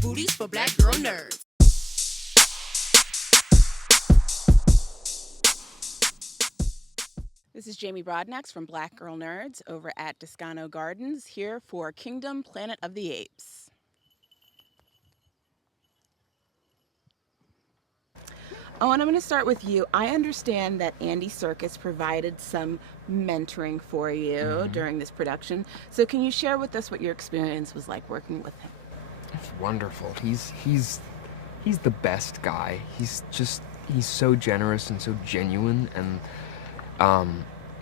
booties for black girl nerds. This is Jamie Broadnax from Black Girl Nerds over at Descano Gardens, here for Kingdom Planet of the Apes. Oh, and I'm going to start with you. I understand that Andy Serkis provided some mentoring for you during this production. So can you share with us what your experience was like working with him? It's wonderful. He's the best guy. He's so generous and so genuine. And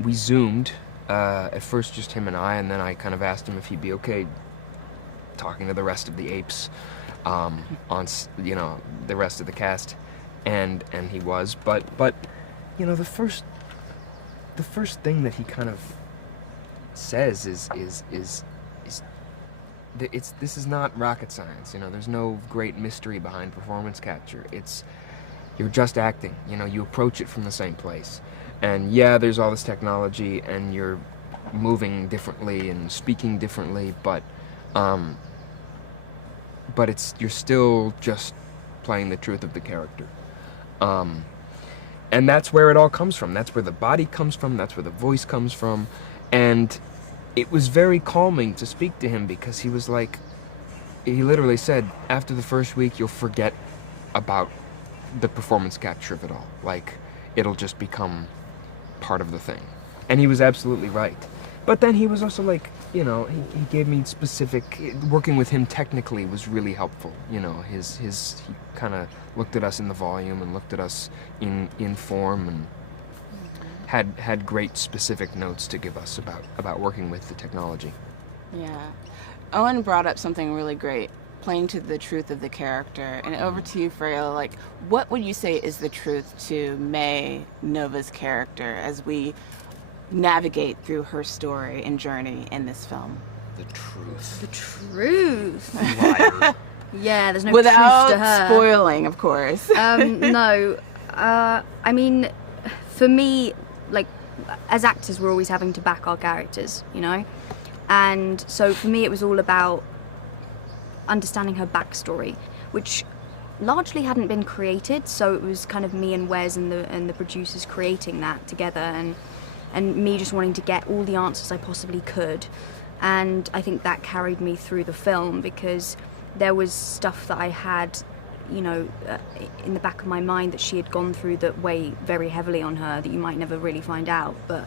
we Zoomed at first, just him and and then I kind of asked him if he'd be okay talking to the rest of the apes, on the rest of the cast. And he was, but the first thing that he kind of says is this is not rocket science. There's no great mystery behind performance capture. You're just acting. You approach it from the same place, and there's all this technology, and you're moving differently and speaking differently, but you're still just playing the truth of the character. And that's where it all comes from. That's where the body comes from. That's where the voice comes from. And it was very calming to speak to him, because he was like, he literally said, after the first week, you'll forget about the performance capture of it all. Like, it'll just become part of the thing. And he was absolutely right. But then he was also like, he gave me specific, working with him technically was really helpful. He kind of looked at us in the volume and looked at us in form, and had great specific notes to give us about working with the technology. Yeah. Owen brought up something really great, playing to the truth of the character. And over to you, Freya, what would you say is the truth to May Nova's character as we navigate through her story and journey in this film? The truth. The truth. Liar. Yeah, there's no Without truth to her. Spoiling, of course. No. I mean, for me, as actors, we're always having to back our characters, And so for me, it was all about understanding her backstory, which largely hadn't been created. So it was kind of me and Wes and the producers creating that together, and me just wanting to get all the answers I possibly could. And I think that carried me through the film, because there was stuff that I had, in the back of my mind that she had gone through that weigh very heavily on her, that you might never really find out, but,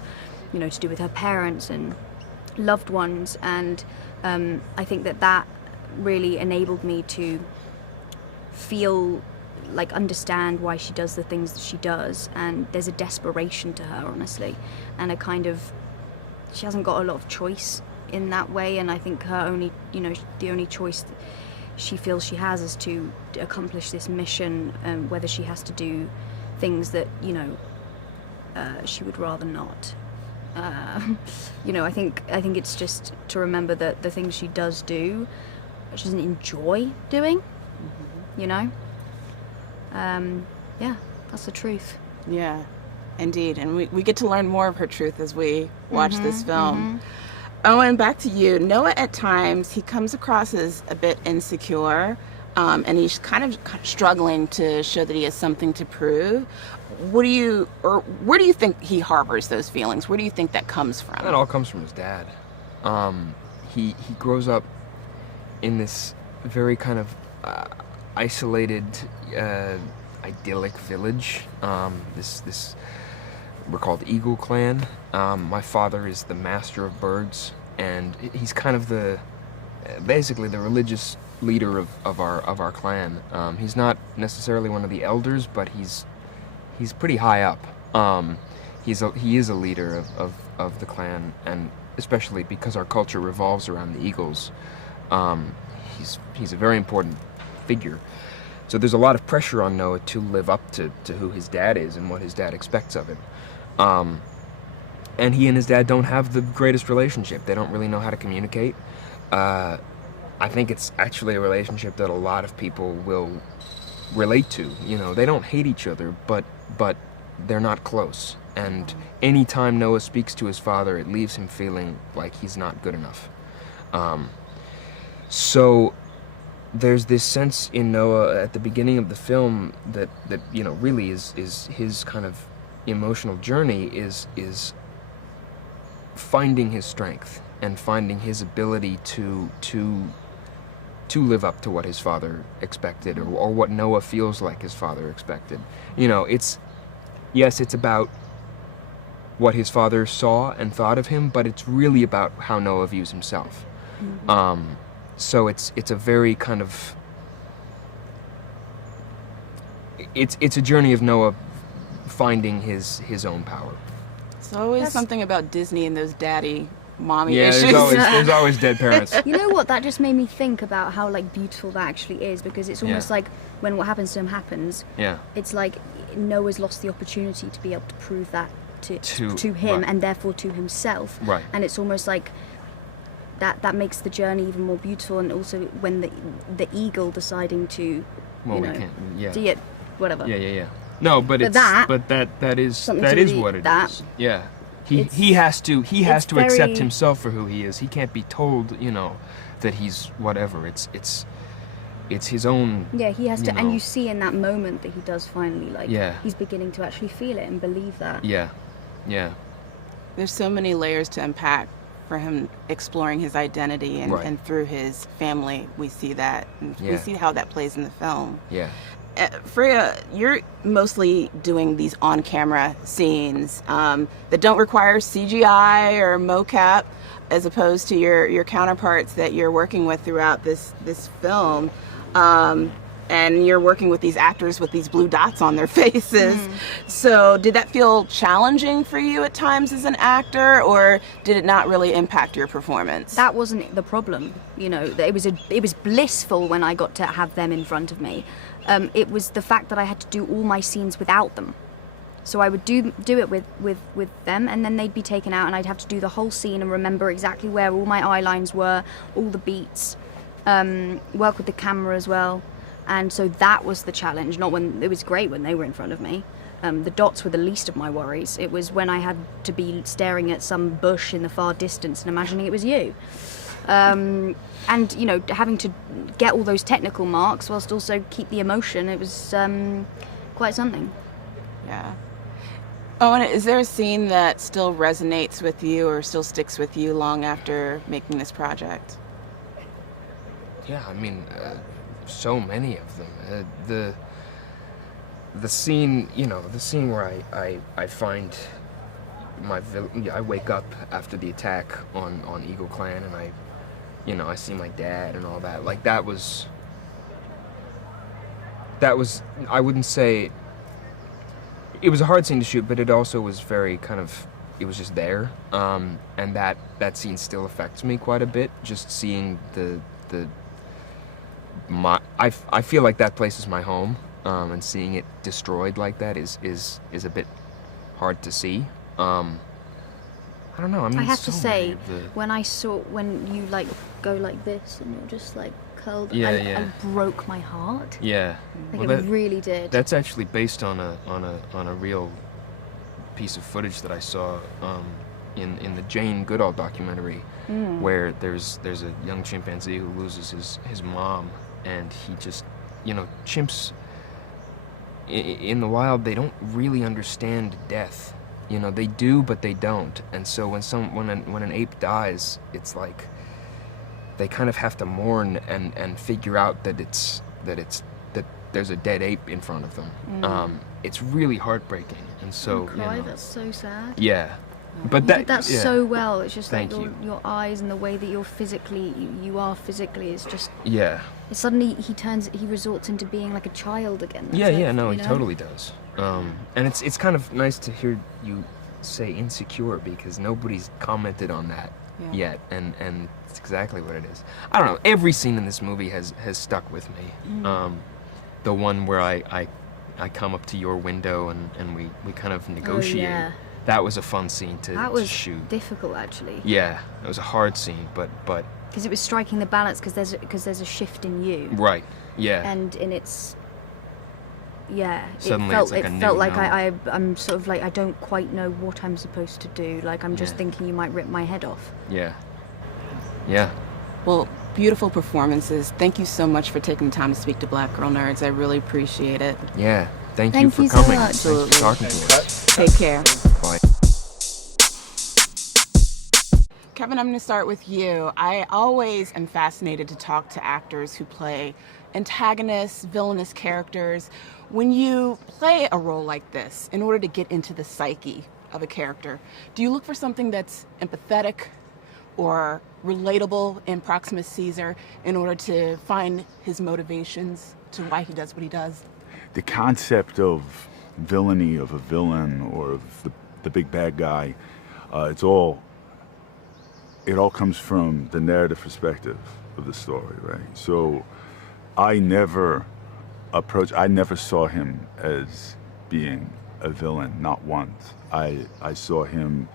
to do with her parents and loved ones. And I think that really enabled me to feel understand why she does the things that she does. And there's a desperation to her, honestly, and she hasn't got a lot of choice in that way. And I think her only, the only choice that she feels she has is to accomplish this mission, whether she has to do things that she would rather not. I think it's just to remember that the things she does do, she doesn't enjoy doing. That's the truth. Yeah, indeed. And we get to learn more of her truth as we watch this film. Owen, back to you. Noah, at times, he comes across as a bit insecure, and he's kind of struggling to show that he has something to prove. Where do you think he harbors those feelings? Where do you think that comes from? That all comes from his dad. He grows up in this very kind of isolated, idyllic village. This we're called Eagle Clan. My father is the master of birds, and he's kind of basically the religious leader of our clan. He's not necessarily one of the elders, but he's pretty high up. He is a leader of the clan, and especially because our culture revolves around the eagles, he's a very important figure. So there's a lot of pressure on Noah to live up to who his dad is and what his dad expects of him. And he and his dad don't have the greatest relationship. They don't really know how to communicate. I think it's actually a relationship that a lot of people will relate to. They don't hate each other, but they're not close. And anytime Noah speaks to his father, it leaves him feeling like he's not good enough. So there's this sense in Noah at the beginning of the film that really is his kind of emotional journey is finding his strength and finding his ability to live up to what his father expected, or what Noah feels like his father expected. It's about what his father saw and thought of him, but it's really about how Noah views himself. Mm-hmm. So it's a very kind of it's a journey of Noah finding his own power. It's always something about Disney and those daddy mommy issues. There's always dead parents. You know what? That just made me think about how beautiful that actually is, because it's almost like when what happens to him happens. Yeah. It's like Noah's lost the opportunity to be able to prove that to him, right. and therefore to himself. Right. And it's almost like that makes the journey even more beautiful, and also when the eagle deciding to see it, whatever. Yeah. No, but that is what it is. Yeah. He has to accept himself for who he is. He can't be told, that he's whatever. It's his own. Yeah, he has to, and you see in that moment that he does finally he's beginning to actually feel it and believe that. Yeah. There's so many layers to unpack for him exploring his identity, and through his family we see that, and we see how that plays in the film. Yeah. Freya, you're mostly doing these on-camera scenes that don't require CGI or mocap, as opposed to your counterparts that you're working with throughout this film. And you're working with these actors with these blue dots on their faces. So did that feel challenging for you at times as an actor, or did it not really impact your performance? That wasn't the problem. It was blissful when I got to have them in front of me. It was the fact that I had to do all my scenes without them. So I would do it with them, and then they'd be taken out, and I'd have to do the whole scene and remember exactly where all my eye lines were, all the beats, work with the camera as well. And so that was the challenge. It was great when they were in front of me. The dots were the least of my worries. It was when I had to be staring at some bush in the far distance and imagining it was you. And having to get all those technical marks whilst also keep the emotion, it was quite something. Yeah. Owen, is there a scene that still resonates with you or still sticks with you long after making this project? Yeah, I mean, so many of them. The scene, the scene where I find I wake up after the attack on Eagle Clan, and I see my dad and all that. That was I wouldn't say it was a hard scene to shoot, but it also was very it was just there. And that scene still affects me quite a bit, just seeing I feel like that place is my home, and seeing it destroyed like that is a bit hard to see. I don't know. I mean, I have to say, when you go like this and you're just curled, I broke my heart. Yeah, it really did. That's actually based on a real piece of footage that I saw in the Jane Goodall documentary, where there's a young chimpanzee who loses his mom, and he just, chimps in the wild, they don't really understand death. They do, but they don't. And so when an ape dies, it's like they kind of have to mourn and figure out that there's a dead ape in front of them. It's really heartbreaking, and so That's so sad. Yeah. But you did that so well. It's just your eyes and the way that you are physically is just. Yeah. Suddenly he resorts into being like a child again. He totally does. And it's kind of nice to hear you say insecure, because nobody's commented on that yet, and it's exactly what it is. I don't know. Every scene in this movie has stuck with me. The one where I come up to your window and we kind of negotiate. Oh, yeah. That was a fun scene to shoot. That was difficult, actually. Yeah, it was a hard scene, but because it was striking the balance, because there's a shift in you. Right. Yeah. And it's. Yeah. Suddenly it felt like I'm sort of I don't quite know what I'm supposed to do. I'm just thinking you might rip my head off. Yeah. Yeah. Well, beautiful performances. Thank you so much for taking the time to speak to Black Girl Nerds. I really appreciate it. Yeah, thank Thank you for you so coming. much. Thanks for talking to us. Take care. Bye. Kevin, I'm going to start with you. I always am fascinated to talk to actors who play antagonists, villainous characters. When you play a role like this, in order to get into the psyche of a character, do you look for something that's empathetic or relatable in Proximus Cesar in order to find his motivations to why he does what he does? The concept of villainy, of a villain, or of the big bad guy, it all comes from the narrative perspective of the story, right? So I never saw him as being a villain, not once. I saw him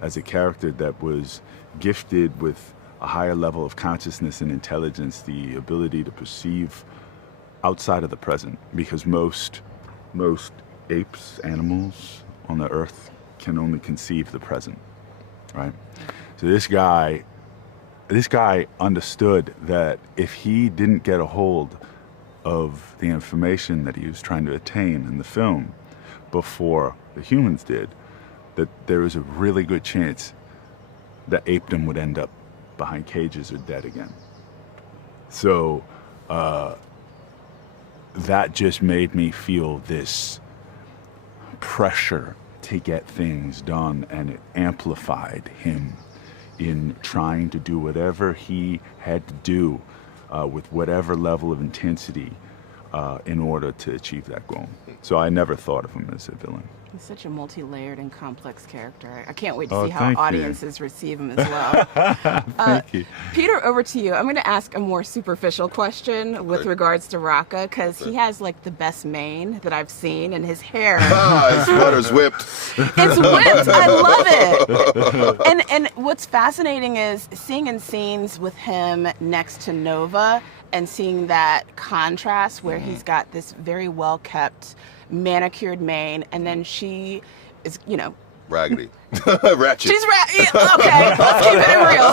as a character that was gifted with a higher level of consciousness and intelligence, the ability to perceive outside of the present, because most apes, animals on the earth, can only conceive the present, right? So this guy understood that if he didn't get a hold of the information that he was trying to attain in the film before the humans did, that there was a really good chance that apedom would end up behind cages or dead again. So that just made me feel this pressure to get things done, and it amplified him in trying to do whatever he had to do with whatever level of intensity in order to achieve that goal. So I never thought of him as a villain. He's such a multi-layered and complex character. I can't wait to Oh, see how thank you. audiences receive him as well. Thank you. Peter, over to you. I'm going to ask a more superficial question with regards to Raka, because he has like the best mane that I've seen, and his hair. His sweater's whipped. It's whipped. I love it. And what's fascinating is seeing in scenes with him next to Nova and seeing that contrast where he's got this very well-kept, manicured mane, and then she is, Raggedy. Ratchet. she's okay, let's keep it real.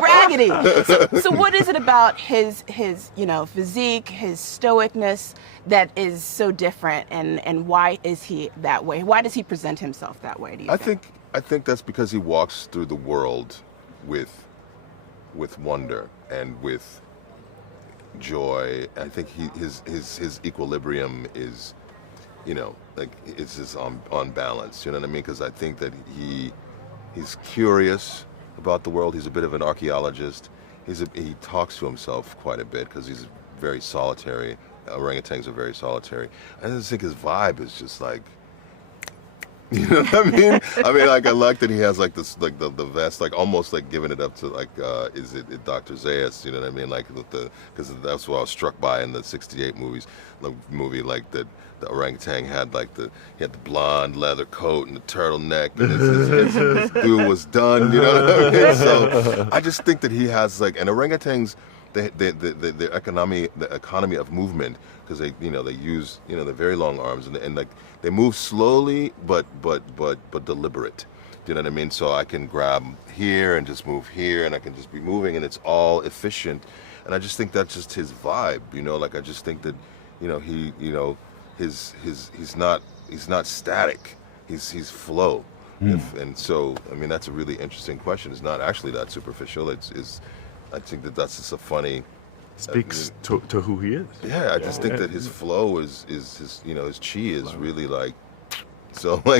Raggedy. So what is it about his physique, his stoicness that is so different, and why is he that way? Why does he present himself that way, do you think? I think that's because he walks through the world with wonder and with joy. I think his equilibrium is, it's just on balance. You know what I mean? Because I think that he's curious about the world. He's a bit of an archaeologist. He talks to himself quite a bit because he's very solitary. Orangutans are very solitary. I just think his vibe is just like, you know what I mean? I like that he has like this, like the vest, like almost like giving it up to like, is it Dr. Zaius? You know what I mean? Like because that's what I was struck by in the '68 movie, like that the orangutan had he had the blonde leather coat and the turtleneck, and his dude was done. You know what I mean? So I just think that he has and orangutans, the economy of movement, because they use the very long arms and they move slowly but deliberate. Do you know what I mean? So I can grab here and just move here, and I can just be moving, and it's all efficient. And I just think that's just his vibe. I just think that he's not static. He's flow. And so that's a really interesting question. It's not actually that superficial. I think that's just a funny. Speaks to who he is. Yeah, I just think that his flow is his chi is really so a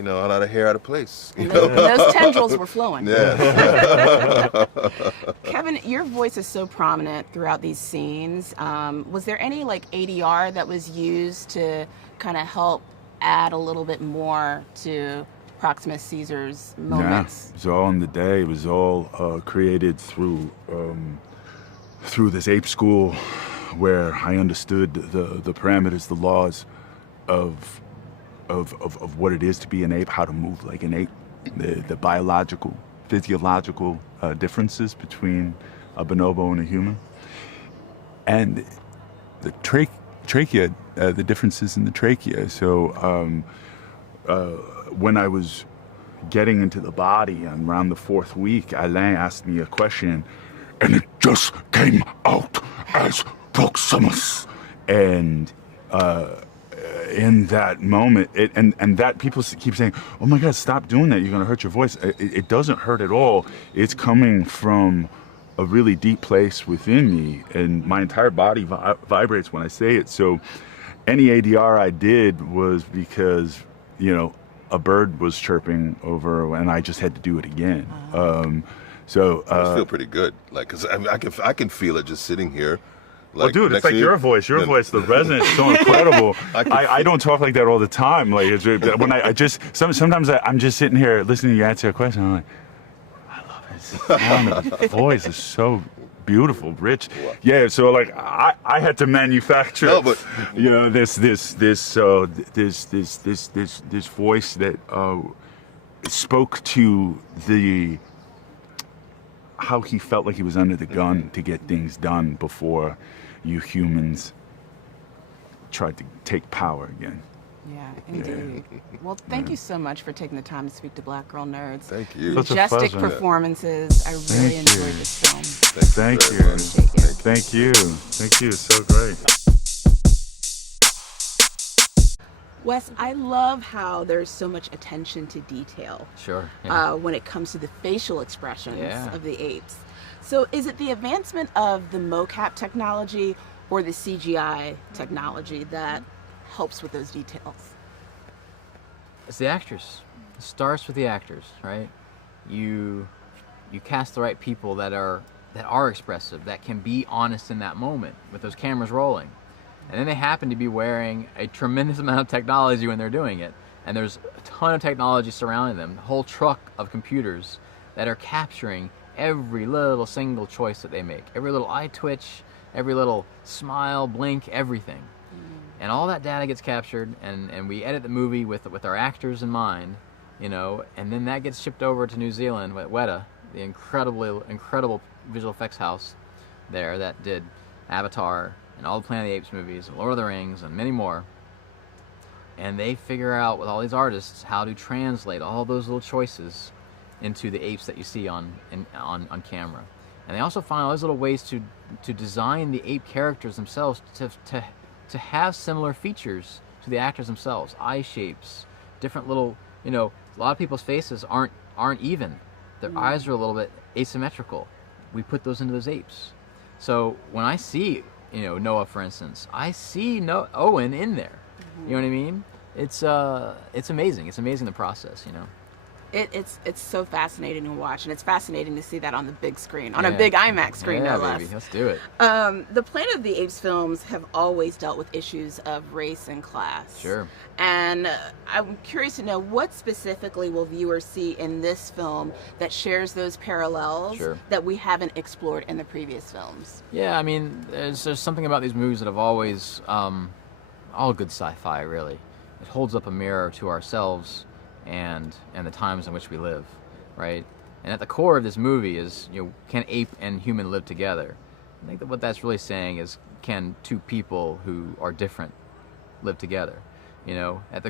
lot of hair out of place. And those tendrils were flowing. Yeah. Kevin, your voice is so prominent throughout these scenes. Was there any ADR that was used to kind of help add a little bit more to Proximus Cesar's moments? Yeah, it was all in the day. It was all created through this ape school, where I understood the parameters, the laws of what it is to be an ape, how to move like an ape, the biological, physiological differences between a bonobo and a human, and the trachea, the differences in the trachea. So when I was getting into the body, and around the 4th week, Allan asked me a question, and it just came out as Proximus. And in that moment, and that people keep saying, "Oh my God, stop doing that! You're going to hurt your voice." It doesn't hurt at all. It's coming from a really deep place within me, and my entire body vibrates when I say it. So, any ADR I did was because, you know, a bird was chirping over, and I just had to do it again. So I feel pretty good, like, cause I can feel it just sitting here. Like, dude, it's like your voice, the resonance is so incredible. I don't talk like that all the time. Like, when I just, sometimes I'm just sitting here listening to you answer a question, I'm like, I love his sound. His voice is so beautiful, rich. Yeah, so like I had to manufacture, you know, this voice that spoke to how he felt like he was under the gun to get things done before you humans tried to take power again. Yeah, indeed. Well, thank you so much for taking the time to speak to Black Girl Nerds. Thank you. Majestic performances. I really enjoyed this film. Thank you. Thank you. Thank you. So great. Wes, I love how there's so much attention to detail. Sure. When it comes to the facial expressions Yeah. of the apes. So is it the advancement of the mocap technology or the CGI technology that helps with those details? It's the actors. It starts with the actors, right? You cast the right people that are expressive, that can be honest in that moment with those cameras rolling. And then they happen to be wearing a tremendous amount of technology when they're doing it. And there's a ton of technology surrounding them, a whole truck of computers that are capturing every little single choice that they make, every little eye twitch, every little smile, blink, everything. And all that data gets captured, and we edit the movie with our actors in mind, you know, and then that gets shipped over to New Zealand with Weta, the incredible visual effects house there that did Avatar and all the Planet of the Apes movies, and Lord of the Rings, and many more. And they figure out with all these artists how to translate all those little choices into the apes that you see on camera. And they also find all these little ways to design the ape characters themselves to have similar features to the actors themselves. Eye shapes, different little, you know, a lot of people's faces aren't even. Their eyes are a little bit asymmetrical. We put those into those apes. So when I see, you know, Noah, for instance, I see Owen in there. You know what I mean? It's amazing. It's amazing the process, you know. It's so fascinating to watch, and it's fascinating to see that on the big screen, on a big IMAX screen, no less. Baby, let's do it. The Planet of the Apes films have always dealt with issues of race and class. Sure. And I'm curious to know what specifically will viewers see in this film that shares those parallels that we haven't explored in the previous films. Yeah, I mean, there's something about these movies that have always, all good sci-fi really, it holds up a mirror to ourselves and the times in which we live, right? And at the core of this movie is, you know, can ape and human live together? I think that what that's really saying is, can two people who are different live together? You know, at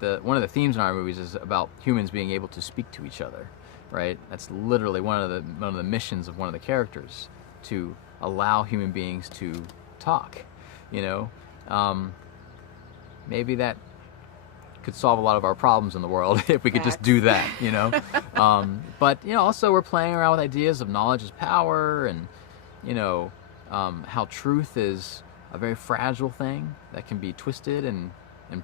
the one of the themes in our movies is about humans being able to speak to each other, right? That's literally one of the missions of one of the characters, to allow human beings to talk. You know, maybe that could solve a lot of our problems in the world if we could just do that, you know. But you know, also we're playing around with ideas of knowledge is power, and you know, how truth is a very fragile thing that can be twisted and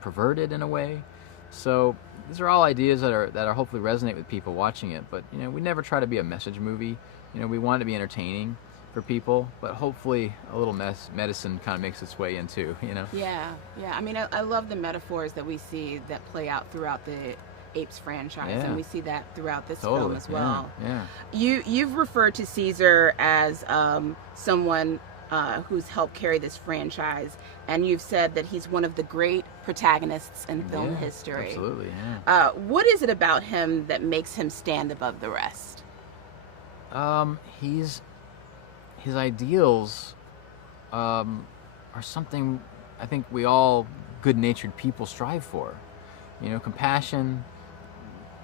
perverted in a way. So these are all ideas that are hopefully resonate with people watching it. But you know, we never try to be a message movie. You know, we want it to be entertaining for people, but hopefully a little medicine kind of makes its way into, you know. Yeah. I mean, I love the metaphors that we see that play out throughout the Apes franchise, and we see that throughout this film as well. Yeah. You've referred to Cesar as someone who's helped carry this franchise, and you've said that he's one of the great protagonists in film history. Absolutely, what is it about him that makes him stand above the rest? His ideals are something I think we all good-natured people strive for. You know, compassion,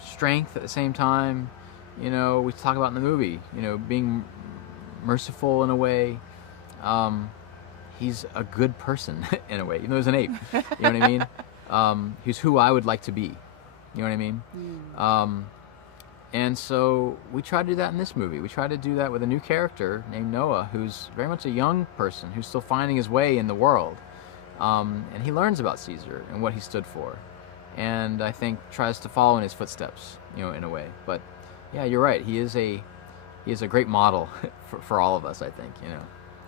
strength at the same time. You know, we talk about in the movie, you know, being merciful in a way. He's a good person in a way, even though he's an ape. You know what I mean? He's who I would like to be. You know what I mean? And so we try to do that in this movie. We try to do that with a new character named Noah, who's very much a young person who's still finding his way in the world. And he learns about Cesar and what he stood for. And I think tries to follow in his footsteps, you know, in a way. But yeah, you're right. He is a great model for all of us, I think, you know.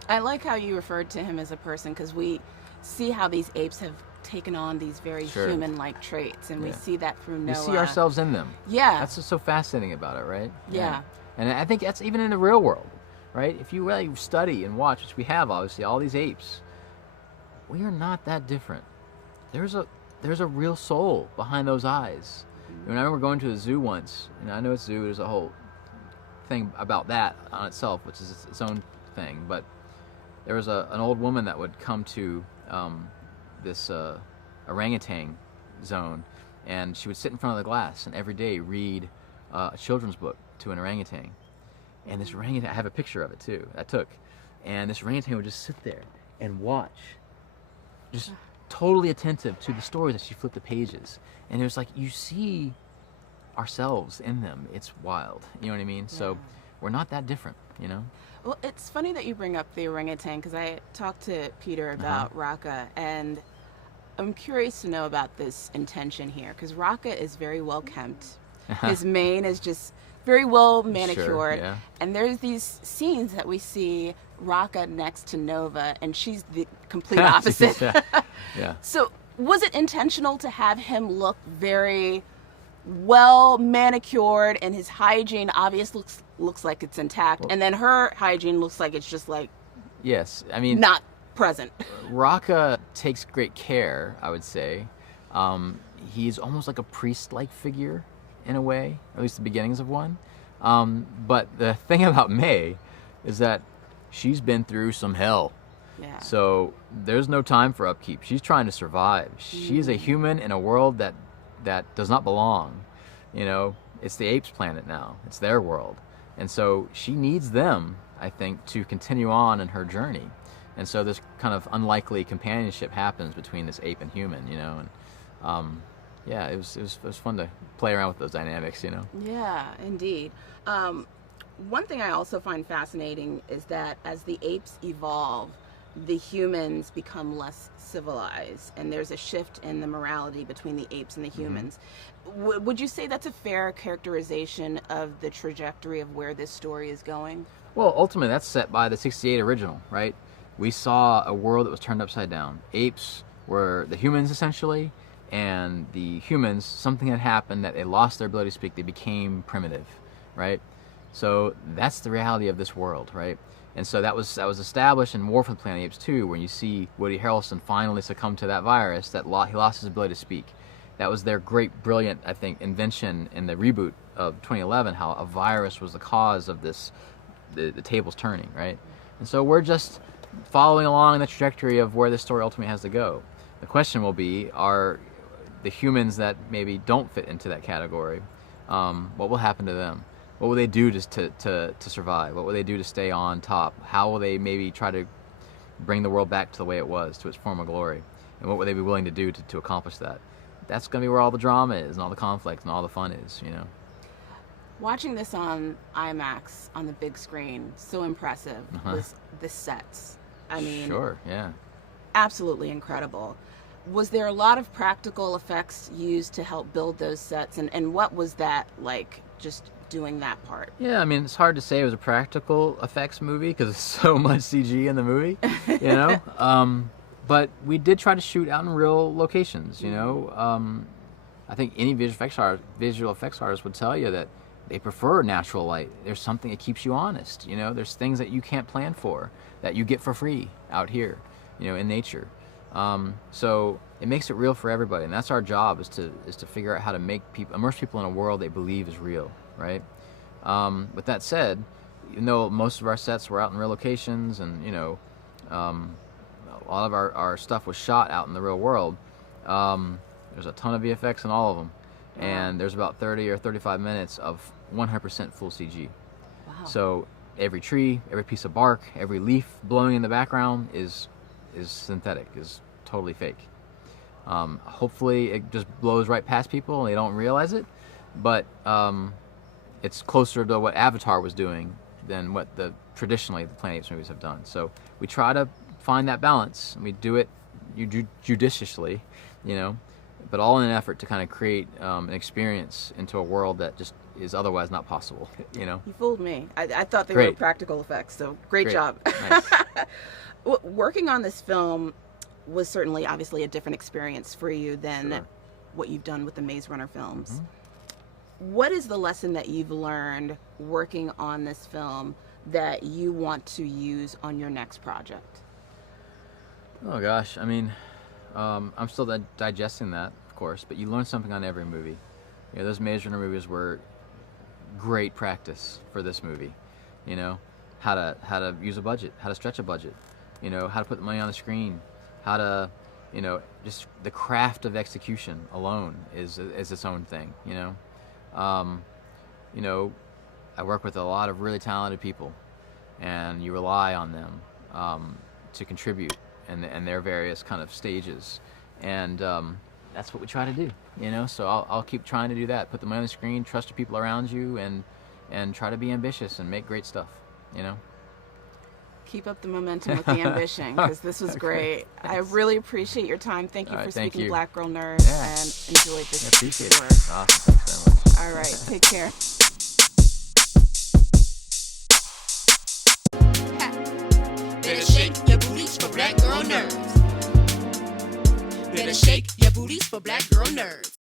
I like how you referred to him as a person, because we see how these apes have taken on these very human-like traits, and we see that through Noah. We see ourselves in them. Yeah. That's what's so fascinating about it, right? Yeah. And I think that's even in the real world, right? If you really study and watch, which we have, obviously, all these apes, we are not that different. There's a real soul behind those eyes. When I remember going to a zoo once, and I know it's zoo, there's a whole thing about that on itself, which is its own thing, but there was an old woman that would come to this orangutan zone, and she would sit in front of the glass and every day read a children's book to an orangutan. And this orangutan, I have a picture of it too, I took, and this orangutan would just sit there and watch, just totally attentive to the stories as she flipped the pages. And it was like, you see ourselves in them. It's wild, you know what I mean? Yeah. So we're not that different, you know? Well, it's funny that you bring up the orangutan, because I talked to Peter about Raka, and I'm curious to know about this intention here, because Raka is very well kempt. His mane is just very well manicured, and there's these scenes that we see Raka next to Nova, and she's the complete opposite. Yeah. So was it intentional to have him look very well manicured, and his hygiene obviously looks like it's intact, and then her hygiene looks like it's just like, yes, I mean, not present? Raka takes great care, I would say. He's almost like a priest-like figure in a way, or at least the beginnings of one. But the thing about May is that she's been through some hell. Yeah. So there's no time for upkeep. She's trying to survive. She's a human in a world that does not belong. You know, it's the apes' planet now. It's their world. And so she needs them, I think, to continue on in her journey. And so this kind of unlikely companionship happens between this ape and human, you know. And yeah, it was fun to play around with those dynamics, you know. Yeah, indeed. One thing I also find fascinating is that as the apes evolve, the humans become less civilized, and there's a shift in the morality between the apes and the humans. Would you say that's a fair characterization of the trajectory of where this story is going? Well, ultimately, that's set by the 68 original, right? We saw a world that was turned upside down. Apes were the humans, essentially, and the humans, something had happened that they lost their ability to speak. They became primitive, right? So that's the reality of this world, right? And so that was established in War for the Planet of the Apes 2, when you see Woody Harrelson finally succumb to that virus, that he lost his ability to speak. That was their great, brilliant, I think, invention in the reboot of 2011, how a virus was the cause of this, the tables turning, right? And so we're just following along the trajectory of where this story ultimately has to go. The question will be, are the humans that maybe don't fit into that category, what will happen to them? What will they do to survive? What will they do to stay on top? How will they maybe try to bring the world back to the way it was, to its former glory? And what will they be willing to do to accomplish that? That's going to be where all the drama is, and all the conflict, and all the fun is, you know. Watching this on IMAX on the big screen, so impressive, was the sets. I mean, sure, yeah, absolutely incredible. Was there a lot of practical effects used to help build those sets, and what was that like, just doing that part? Yeah, I mean, it's hard to say it was a practical effects movie because there's so much CG in the movie, you know. But we did try to shoot out in real locations, you know. I think any visual effects artist would tell you that they prefer natural light. There's something that keeps you honest, you know. There's things that you can't plan for that you get for free out here, you know, in nature. So it makes it real for everybody, and that's our job, is to figure out how to immerse people in a world they believe is real, right? With that said, even though most of our sets were out in real locations, and you know, a lot of our stuff was shot out in the real world, there's a ton of VFX in all of them, and there's about 30 or 35 minutes of 100% full CG. Wow. So every tree, every piece of bark, every leaf blowing in the background is synthetic, is totally fake. Hopefully it just blows right past people and they don't realize it, but it's closer to what Avatar was doing than what traditionally the Planet of Apes movies have done. So we try to find that balance, and we do it judiciously, but all in an effort to kind of create an experience into a world that just is otherwise not possible. You fooled me. I thought they Great. were practical effects, so great job. Nice. Working on this film was certainly, obviously, a different experience for you than Sure. what you've done with the Maze Runner films. Mm-hmm. What is the lesson that you've learned working on this film that you want to use on your next project? Oh gosh, I mean, I'm still digesting that, of course, but you learn something on every movie. Those Maze Runner movies were great practice for this movie. How to use a budget, how to stretch a budget, how to put the money on the screen, how to, just the craft of execution alone is its own thing. I work with a lot of really talented people, and you rely on them to contribute in their various kind of stages, and that's what we try to do. So I'll keep trying to do that. Put the money on the screen, trust the people around you, and try to be ambitious and make great stuff. Keep up the momentum with the ambition, because this was great. I really appreciate your time. Thank you for thank speaking you. Black Girl Nerd, and enjoyed this. I appreciate it. tour. Awesome. Thanks so much. All right, take care. Better shake your booties for Black Girl Nerds. Better shake your booties for Black Girl Nerds.